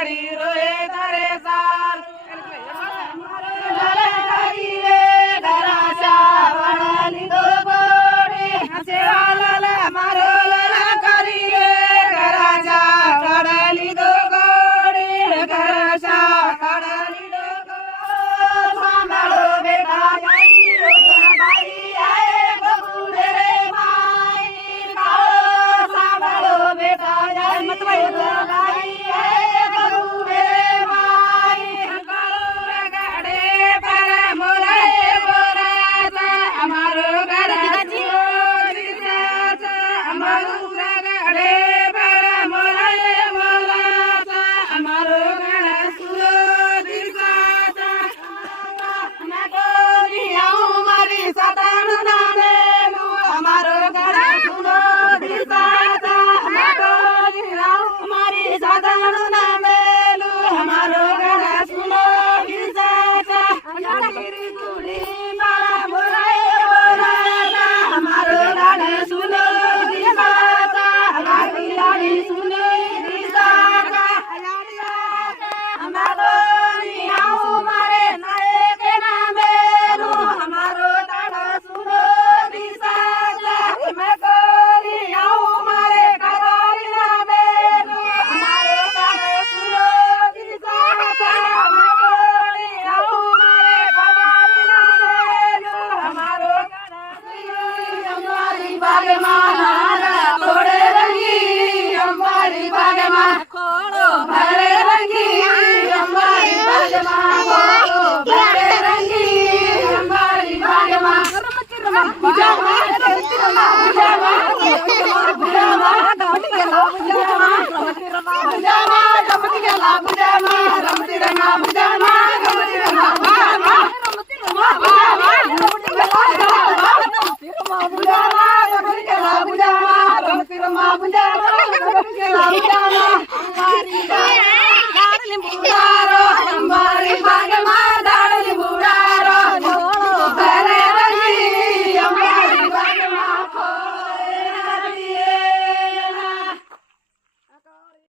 गाड़ी रोए तारे साल घराच्या वडाली दो गोडे सेवाला मारो लला करी घराच्या वडाली दो गोडे घराच्या वडाली दो गोडे सांभाळो बेटा आई बाई आहे बघून रे माई काळो सांभाळो बेटा आई बाई आहे बघून रे माई काळो गाडे पर मोरे અમારું ઘરાજી અમારું ઘરે પર મોરાએ મોરાતા અમારું ઘર સુરો દિસાતા ના ગોરી આવું મારી સતાનું નામે અમારું ઘર સુરો દિસાતા ના ગોરી આવું મારી સતાનું નામે અમારું ઘર સુરો દિસાતા ગીરી ગુડી મારા મોરાએ हमारो लाडे सुनो दिसाता लाडी लाडी सुनो दिसाता हमारो नियाऊ मारे नाये के नामे रू हमारो लाडा सुनो दिसाता मैं को नियाऊ मारे करारी नामे रू हमारो लाडा सुनो दिसाता मैं को नियाऊ मारे करारी नामे रू हमारो बागमा थोड़े रंगी अंबारी बागमा खोड़ो भरे रंगी अंबारी बागमा खोड़ो भरे रंगी अंबारी बागमा बुझावा बुझावा बुझावा बुझावा रमती गेला बुझावा बुझावा रमती गेला बुझावा रमती रंगा बुझावा रमती रंगा बुझावा रमती रंगा बुझावा हमारी